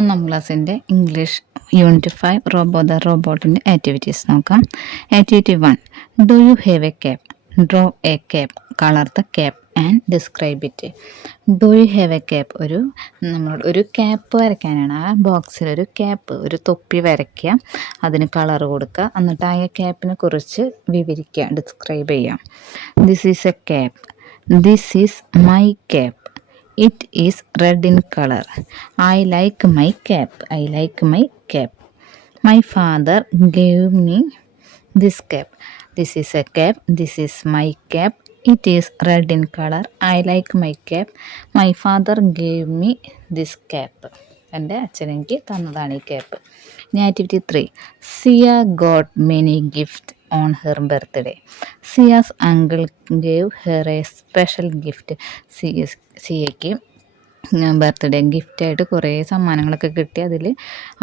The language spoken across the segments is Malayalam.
ഒന്നാം ക്ലാസ്സിൻ്റെ ഇംഗ്ലീഷ് യൂണിറ്റ് 5 റോബോ ദ റോബോട്ടിൻ്റെ ആക്ടിവിറ്റീസ് നോക്കാം. Activity 1. Do you have a cap? Draw a cap. Colour the cap and describe it. Do you have a cap? ഒരു ക്യാപ്പ് വരയ്ക്കാനാണ്. ആ ബോക്സിൽ ഒരു ക്യാപ്പ്, ഒരു തൊപ്പി വരയ്ക്കുക, അതിന് കളർ കൊടുക്കുക, എന്നിട്ട് ആ ക്യാപ്പിനെ കുറിച്ച് വിവരിക്കുക, ഡിസ്ക്രൈബ് ചെയ്യാം. This is A cap. This is my cap. It is red in color. I like my cap. I like my cap. My father gave me this cap. This is a cap. This is my cap. It is red in color. I like my cap. My father gave me this cap. എൻ്റെ അച്ഛൻ എനിക്ക് തന്നതാണ് ഈ ക്യാപ്പ്. ഇനി activity 3. Siya got many gift on her birthday. Sia's uncle gave her a special gift. സിയയ്ക്ക് ബർത്ത്ഡേ ഗിഫ്റ്റായിട്ട് കുറേ സമ്മാനങ്ങളൊക്കെ കിട്ടി. അതിൽ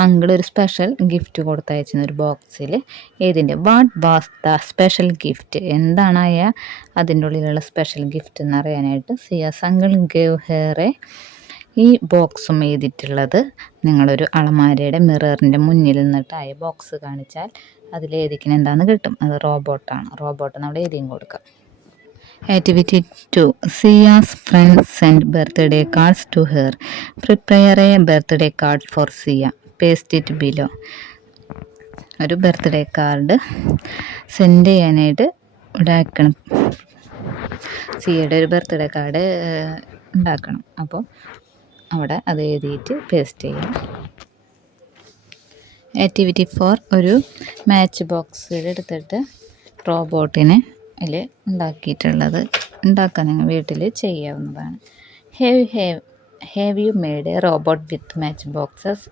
അങ്കിൾ ഒരു സ്പെഷ്യൽ ഗിഫ്റ്റ് കൊടുത്തയച്ചിരുന്ന ഒരു ബോക്സിൽ ഏതിൻ്റെ what was the special gift, എന്താണ് അതിൻ്റെ ഉള്ളിലുള്ള സ്പെഷ്യൽ ഗിഫ്റ്റ് എന്നറിയാനായിട്ട് Siya's uncle gave her a, ഈ ബോക്സും എഴുതിയിട്ടുള്ളത് നിങ്ങളൊരു അളമാരയുടെ മിററിൻ്റെ മുന്നിൽ നിന്നിട്ട് ആ ബോക്സ് കാണിച്ചാൽ അതിലേതിക്കുന്ന എന്താണെന്ന് കിട്ടും. അത് റോബോട്ടാണ്. റോബോട്ട് നമ്മൾ എഴുതിയും കൊടുക്കാം. Activity 2. Sia's friends sent birthday cards to her. Prepare a birthday card for Sia. Paste it below. ഒരു ബർത്ത്ഡേ കാർഡ് സെൻഡ് ചെയ്യാനായിട്ട് ഉണ്ടാക്കണം. സിയയുടെ ഒരു ബർത്ത്ഡേ കാർഡ് ഉണ്ടാക്കണം. അപ്പോൾ അവിടെ അത് എഴുതിയിട്ട് പേസ്റ്റ് ചെയ്യാം. ആക്ടിവിറ്റി 4. ഒരു മാച്ച് ബോക്സിൽ എടുത്തിട്ട് റോബോട്ടിനെ അതിൽ ഉണ്ടാക്കാൻ നിങ്ങൾ വീട്ടിൽ ചെയ്യാവുന്നതാണ്. Have you made a robot with match boxes?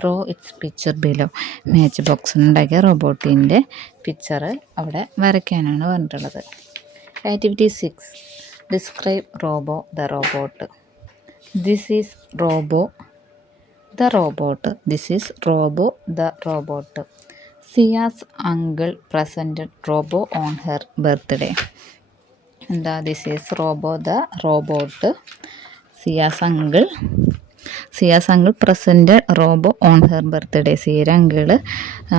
Draw its picture below. Match box ഉണ്ടാക്കിയ റോബോട്ടിൻ്റെ പിക്ചർ അവിടെ വരയ്ക്കാനാണ് പറഞ്ഞിട്ടുള്ളത്. Activity 6. Describe Robo the robot. This is Robo the robot. This is Robo the robot. Siya's uncle presented Robo on her birthday. എന്താ? This is Robo the robot. Siya's uncle presented Robo on her birthday. സിയയുടെ അങ്കിള്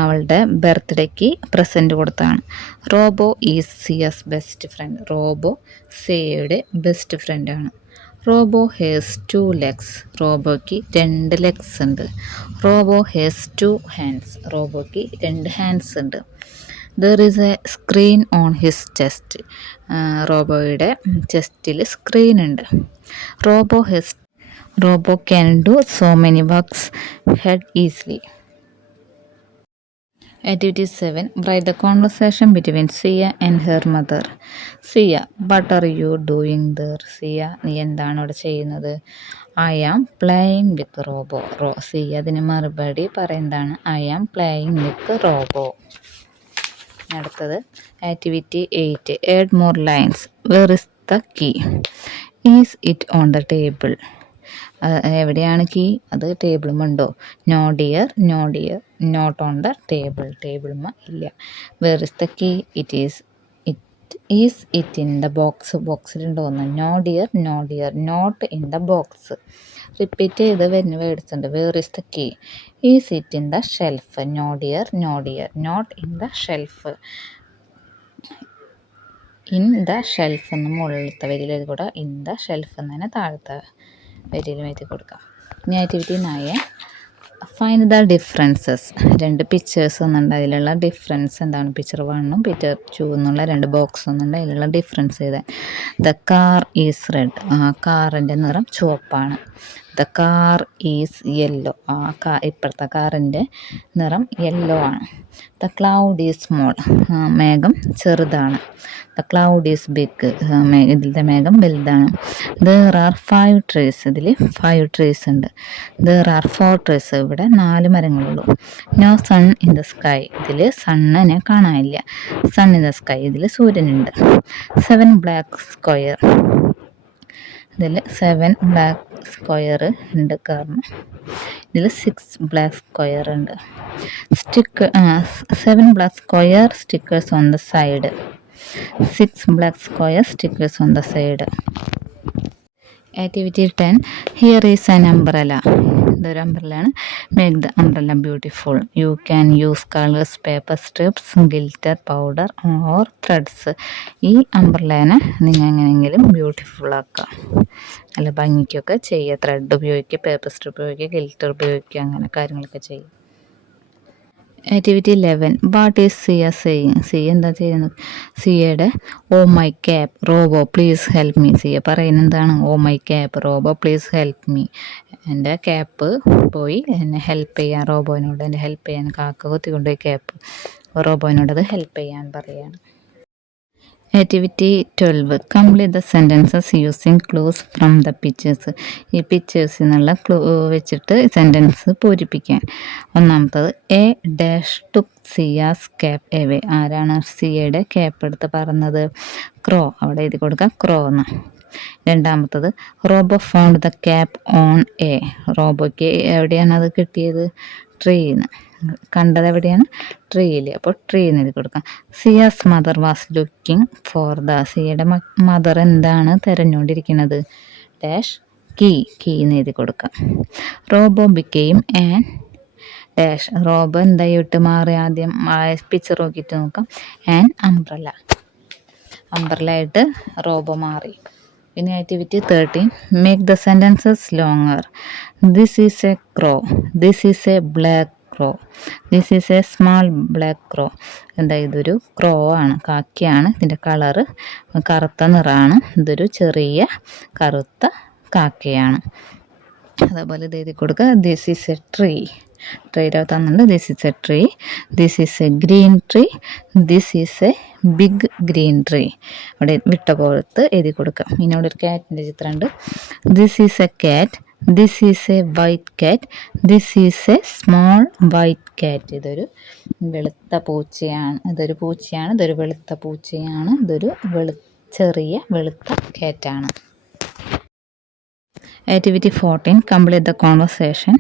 അവളുടെ ബർത്ത്ഡേക്ക് പ്രസൻറ്റ് കൊടുത്താണ്. Robo is Siya's best friend. Robo സിയയുടെ ബെസ്റ്റ് ഫ്രണ്ടാണ്. Robo has 2 legs. റോബോയ്ക്ക് 2 legs ഉണ്ട്. Robo has 2 hands. റോബോയ്ക്ക് 2 hands ഉണ്ട്. There is a screen on his chest. റോബോയുടെ ചെസ്റ്റിൽ സ്ക്രീൻ ഉണ്ട്. Robo can do so many works head easily. Activity 7. Write the conversation between Sia and her mother. Sia, what are you doing there? Sia, നീ എന്താണ് ഇവിടെ ചെയ്യുന്നത്? I am playing with Robo. Sia അതിന് മറുപടി പറയുന്നതാണ് I am playing with Robo. അടുത്തത് activity 8. Add more lines. Where is the key? Is it on the table? എവിടെയാണ് കീ? അത് ടേബിളുമുണ്ടോ? No dear, no dear, not on the table. ടേബിളുമ ഇല്ല. Where is the key? Is it in the box. ബോക്സിലുണ്ടോന്ന്? No dear, no dear, not in the box. Repeat ചെയ്ത് വരുന്ന വേർഡ്സ് ഉണ്ട്. Where is the key? Is it in the shelf. No dear, no dear, not in the shelf. In the shelf എന്ന് മുകളിലത്തെ വരിയിൽ എഴുതി കൂടെ, ഇൻ ദ ഷെൽഫ് എന്ന് തന്നെ താഴത്തെ വരിയിലും എഴുതി കൊടുക്കാം. ഇനി activity 9. Find the differences. 2 pictures ഒന്നുണ്ട്. അതിലുള്ള ഡിഫറൻസ് എന്താണ്? പിക്ചർ 1ഉം പിക്ചർ 2 എന്നുള്ള 2 ബോക്സ് ഒന്നുണ്ട്. അതിലുള്ള ഡിഫറൻസ് എഴുതാൻ. The car is red. ആ കാറിൻ്റെ നിറം ചുവപ്പാണ്. The car is yellow. ഇപ്പോഴത്തെ കാറിൻ്റെ നിറം യെല്ലോ ആണ്. The cloud is small. മേഘം ചെറുതാണ്. The cloud is big. ഇതിലത്തെ മേഘം വലുതാണ്. There are 5 trees. ഇതിൽ 5 trees ഉണ്ട്. There are 4 trees. ഇവിടെ 4 മരങ്ങളുള്ളൂ. No sun in the sky. ഇതിൽ സണ്ണിനെ കാണാനില്ല. Sun in the sky. ഇതിൽ സൂര്യനുണ്ട്. 7 black square. ഇതിൽ 7 ബ്ലാക്ക് സ്ക്വയർ ഉണ്ട്. കാരണം ഇതിൽ 6 ബ്ലാക്ക് സ്ക്വയർ ഉണ്ട്. 7 black square stickers on the side. 6 black square stickers on the side. Activity 10. Here is an umbrella. ഇതൊരു അംബ്രലയാണ്. Make the umbrella beautiful. You can use colours, paper strips, glitter, powder or threads. ഈ അംബ്രലേനെ നിങ്ങൾ എങ്ങനെയെങ്കിലും ബ്യൂട്ടിഫുൾ ആക്കുക, നല്ല ഭംഗിക്കൊക്കെ ചെയ്യുക. ത്രെഡ് ഉപയോഗിക്കുക, പേപ്പർ സ്ട്രിപ്പ് ഉപയോഗിക്കുക, ഗിൽറ്റർ ഉപയോഗിക്കുക, അങ്ങനെ കാര്യങ്ങളൊക്കെ ചെയ്യുക. Activity 11. What is Siya saying. Siya എന്താ ചെയ്യുന്നത്? സിയയുടെ oh my cap Robo please help me. Siya പറയുന്നത് എന്താണ്? Oh my cap Robo please help me. എൻ്റെ ക്യാപ്പ് പോയി എന്നെ ഹെൽപ്പ് ചെയ്യാൻ, റോബോനോട് എന്നെ ഹെൽപ്പ് ചെയ്യാൻ. കാക്ക കൊത്തിക്കൊണ്ടുപോയി ക്യാപ്പ് റോബോനോടത് ഹെൽപ്പ് ചെയ്യാൻ പറയുകയാണ്. Activity 12. Complete the sentences using clues from the pictures. ഈ പിക്ചേഴ്സിൽ നിന്നുള്ള ക്ലൂ വെച്ചിട്ട് സെൻറ്റൻസ് പൂരിപ്പിക്കാൻ. ഒന്നാമത്തത്, a dash took Siya's cap away. ആരാണ് സിയയുടെ ക്യാപ്പ് എടുത്ത് പറഞ്ഞത്? ക്രോ. അവിടെ എഴുതി കൊടുക്കുക ക്രോ എന്ന്. രണ്ടാമത്തത്, Robo found the cap on a. റോബോയ്ക്ക് എവിടെയാണ് അത് കിട്ടിയത്? ട്രീന്ന്. കണ്ടത് എവിടെയാണ്? ട്രീയിൽ. അപ്പോൾ ട്രീ എന്ന് എഴുതി കൊടുക്കാം. Siya's mother was looking for the. സിയയുടെ മദർ എന്താണ് തിരഞ്ഞുകൊണ്ടിരിക്കുന്നത്? ഡാഷ് കീ എന്ന് എഴുതി കൊടുക്കാം. Robo became an dash. Robo എന്തായിട്ട് മാറി? ആദ്യം പിക്ചർ നോക്കിയിട്ട് നോക്കാം. An umbrella. ആയിട്ട് റോബോ മാറി. പിന്നെ activity 13. Make the sentences longer. This is a crow. This is a black crow. This is a small black crow. എന്താ? ഇതൊരു ക്രോ ആണ്, കാക്കയാണ്. ഇതിൻ്റെ കളറ് കറുത്ത നിറമാണ്. ഇതൊരു ചെറിയ കറുത്ത കാക്കയാണ്. അതേപോലെ ഇത് എഴുതി കൊടുക്കുക. This is a tree. ട്രീയുടെ തന്നുണ്ട്. This is a tree. This is a green tree. This is a big green tree. അവിടെ വിട്ട പോലത്ത് എഴുതി കൊടുക്കുക. പിന്നെ അവിടെ ഒരു ക്യാറ്റിൻ്റെ ചിത്രമുണ്ട്. This is a cat. This is a white cat. This is a small white cat. ഇതൊരു വെളുത്ത പൂച്ചയാണ്. ഇതൊരു വെളുത്ത പൂച്ചയാണ്. ഇതൊരു ചെറിയ വെളുത്ത ക്യാറ്റാണ്. Activity 14. Complete the conversation.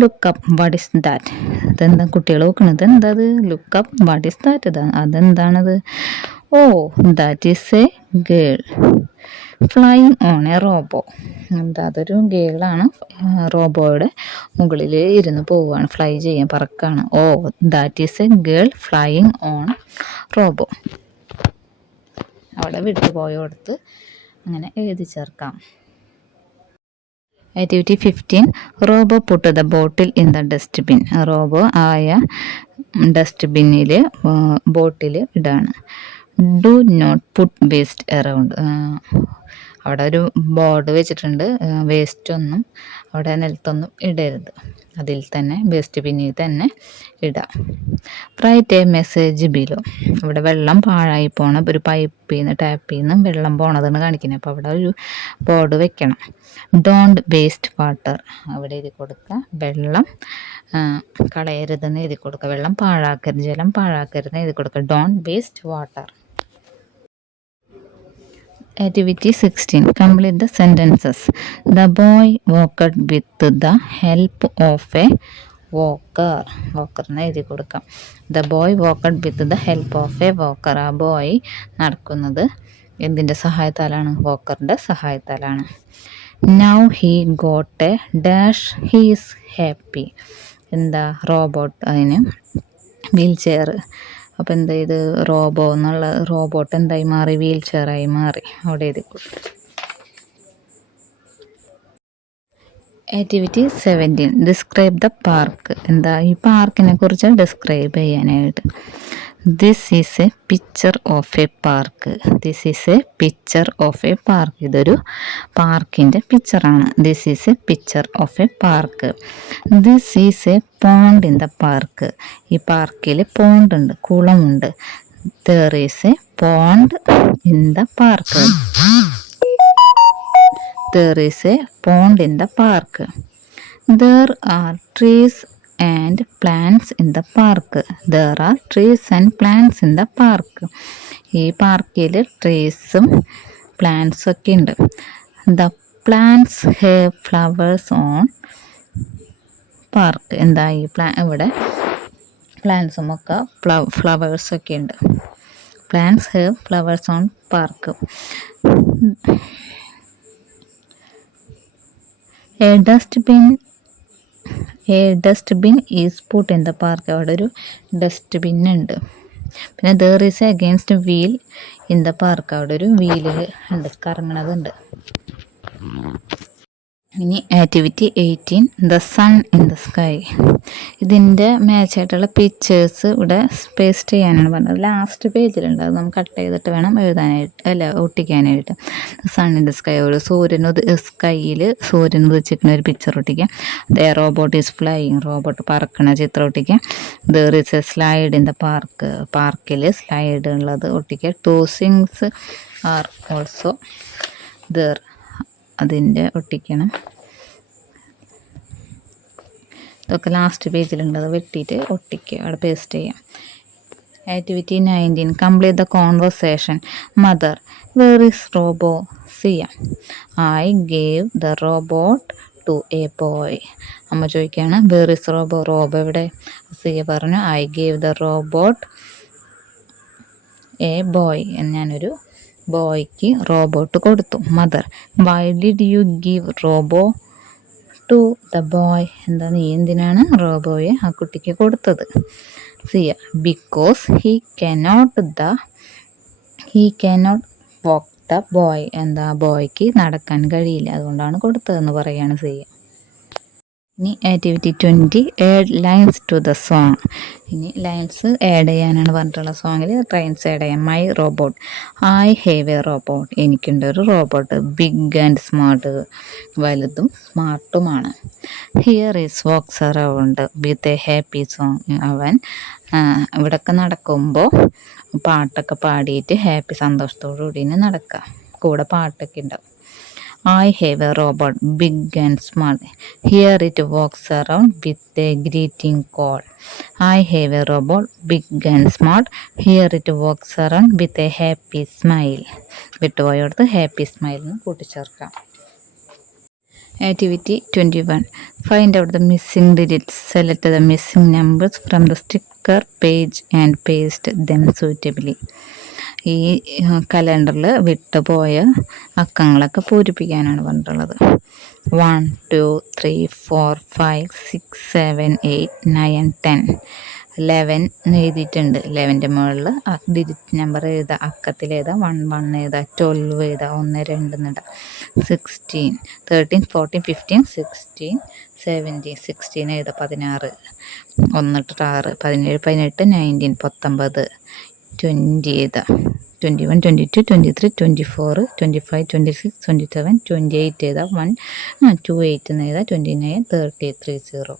Look up what is that. ഇതെന്താ കുട്ടികൾ നോക്കണത്? എന്താ അത്? Look up what is that. അതെന്താണത്? Oh, that is a girl flying on a robo. എന്താ? അതൊരു ഗേളാണ്. റോബോയുടെ മുകളിൽ ഇരുന്ന് പോവുകയാണ്, ഫ്ലൈ ചെയ്യാൻ, പറക്കാണ്. Oh, that is a girl flying on robo. അവിടെ വിട്ടുപോയോടത്ത് അങ്ങനെ എഴുതി ചേർക്കാം. Activity 15. Robo put the bottle in the dustbin. Robo ഡസ്റ്റ്ബിന്നിൽ ബോട്ടിൽ ഇടാണ്. Do not put waste around. അവിടെ ഒരു ബോർഡ് വെച്ചിട്ടുണ്ട്. വേസ്റ്റ് ഒന്നും അവിടെ നിലത്തൊന്നും ഇടരുത്. അതിൽ തന്നെ വേസ്റ്റ് ബിന്നിൽ തന്നെ ഇടാം. Write a message below. ഇവിടെ വെള്ളം പാഴായി പോണ ഒരു പൈപ്പിൽ നിന്ന് ടാപ്പിൽ നിന്ന് വെള്ളം പോണതാണ് കാണിക്കുന്നത്. അപ്പോൾ അവിടെ ഒരു ബോർഡ് വെക്കണം. Don't waste water. അവിടെ എഴുതി കൊടുക്കുക വെള്ളം കളയരുതെന്ന് എഴുതി കൊടുക്കുക. വെള്ളം പാഴാക്കരുത്, ജലം പാഴാക്കരുതെന്ന് എഴുതി കൊടുക്കുക. Don't waste water. Activity 16. Complete the sentences. The boy walked with the help of a walker. വാക്കറിനെ എഴുതി കൊടുക്കാം. The boy walked with the help of a walker. ആ ബോയ് നടക്കുന്നത് എന്തിൻ്റെ സഹായത്താലാണ്? വാക്കറിൻ്റെ സഹായത്താലാണ്. Now he got a dash. He is happy. എന്താ? റോബോട്ട് അതിന് വീൽ ചെയർ. അപ്പോൾ എന്താ? ഇത് റോബോട്ട് എന്തായി മാറി? വീൽ ചെയറായി മാറി. അവിടെ എഴുതി കൊടുത്തു. ആക്ടിവിറ്റി 17. Describe the park. എന്താ? ഈ പാർക്കിനെ കുറിച്ച് ഡിസ്ക്രൈബ് ചെയ്യാനായിട്ട്. This is a picture of a park. This is a picture of a park. ഇതൊരു പാർക്കിൻ്റെ പിക്ചറാണ്. This is a picture of a park. This is a pond in the park. ഈ പാർക്കിൽ പോണ്ട് ഉണ്ട്, കുളമുണ്ട്. There is a pond in the park. There is a pond in the park. There are trees and plants in the park. There are trees and plants in the park. ഈ പാർക്കിൽ ട്രീസും പ്ലാന്റ്സും ഒക്കെ ഉണ്ട്. The plants have flowers on park. എന്താ? ഈ ഇവിടെ പ്ലാന്റ്സും ഒക്കെ ഫ്ലവേഴ്സൊക്കെ ഉണ്ട്. Plants have flowers on park. A dustbin is put in the park. അവിടെ ഒരു ഡസ്റ്റ്ബിൻ ഉണ്ട്. പിന്നെ there is against wheel in the park. അവിടെ ഒരു വീലിൽ ഉണ്ട്, കറങ്ങണതുണ്ട്. ഇനി activity 18 the sun in the sky. ഇതിൻ്റെ മാച്ചായിട്ടുള്ള പിക്ചേഴ്സ് ഇവിടെ പേസ്റ്റ് ചെയ്യാനാണ് പറഞ്ഞത്. ലാസ്റ്റ് പേജിലുണ്ട്, അത് നമുക്ക് കട്ട് ചെയ്തിട്ട് വേണം എഴുതാനായിട്ട്, ഒട്ടിക്കാനായിട്ട്. സൺ ഇൻ ദ സ്കൈ, ഒരു സ്കൈയിൽ സൂര്യൻ ഉദിച്ചിരിക്കുന്ന ഒരു പിക്ചർ ഒട്ടിക്കുക. The robot is flying, robot പറക്കണ ചിത്രം ഒട്ടിക്കുക. There is a slide in the park, പാർക്കിൽ സ്ലൈഡ് ഉള്ളത് ഒട്ടിക്കുക. Two things are also there, അതിൻ്റെ ഒട്ടിക്കണം. ഇതൊക്കെ ലാസ്റ്റ് പേജിലുണ്ട്, അത് വെട്ടിയിട്ട് ഒട്ടിക്കുക, അവിടെ പേസ്റ്റ് ചെയ്യാം. Activity 19 complete the conversation. Mother, where is robo? Siya, I gave the robot to a boy. അമ്മ ചോദിക്കുകയാണ് വേർ ഈസ് റോബോ, റോബോ എവിടെ? സിയ പറഞ്ഞു I gave the robot a boy, ഞാനൊരു ബോയ്ക്ക് റോബോട്ട് കൊടുത്തു. Mother, why did you give robo to the boy? എന്താ, നീ എന്തിനാണ് റോബോയെ ആ കുട്ടിക്ക് കൊടുത്തത്? Siya, because he cannot walk the boy. എന്താ, ബോയ്ക്ക് നടക്കാൻ കഴിയില്ല, അതുകൊണ്ടാണ് കൊടുത്തതെന്ന് പറയാണ് സിയ. ഇനി activity 20 add lines to the song. ഇനി ലൈൻസ് ആഡ് ചെയ്യാനാണ് പറഞ്ഞിട്ടുള്ള സോങ്ങിൽ ലൈൻസ് ആഡ് ചെയ്യാം. My robot, I have a robot, എനിക്കുണ്ട് ഒരു റോബോട്ട്. ബിഗ് ആൻഡ് സ്മാർട്ട്, വലുതും സ്മാർട്ടുമാണ്. Here is walks around with a happy song, അവൻ ഇവിടെയൊക്കെ നടക്കുമ്പോൾ പാട്ടൊക്കെ പാടിയിട്ട് ഹാപ്പി, സന്തോഷത്തോടു കൂടി നടക്കുക, കൂടെ പാട്ടൊക്കെ ഉണ്ടാവും. I have a robot, big and smart. Here it walks around with a greeting call. I have a robot, big and smart. Here it walks around with a happy smile. വിട്ടുപോയോടത്ത് ഹാപ്പി സ്മൈൽ എന്ന് കൂട്ടിച്ചേർക്കാം. Activity 21 find out the missing digits. Select the missing numbers from the sticker page and paste them suitably. ഈ കലണ്ടറിൽ വിട്ടുപോയ അക്കങ്ങളൊക്കെ പൂരിപ്പിക്കാനാണ് പറഞ്ഞിട്ടുള്ളത്. 1 2 3 4 5 6 7 8 9 10 11 എഴുതിയിട്ടുണ്ട്. 11ൻ്റെ മുകളിൽ ഡിജിറ്റ് നമ്പർ എഴുതുക, അക്കത്തിൽ എഴുതുക. 1 1 എഴുതുക, 12 എഴുതുക, 1 2 എന്നിടുക. 16 13 14 15 16 17 16 എഴുതുക. 16 1 6 17 18 19 19 20 എഴുതുക. 21 22 23 24 25 26 27 28 എഴുതുക. 1 2 8 എന്ന് എഴുതുക. 29 30 30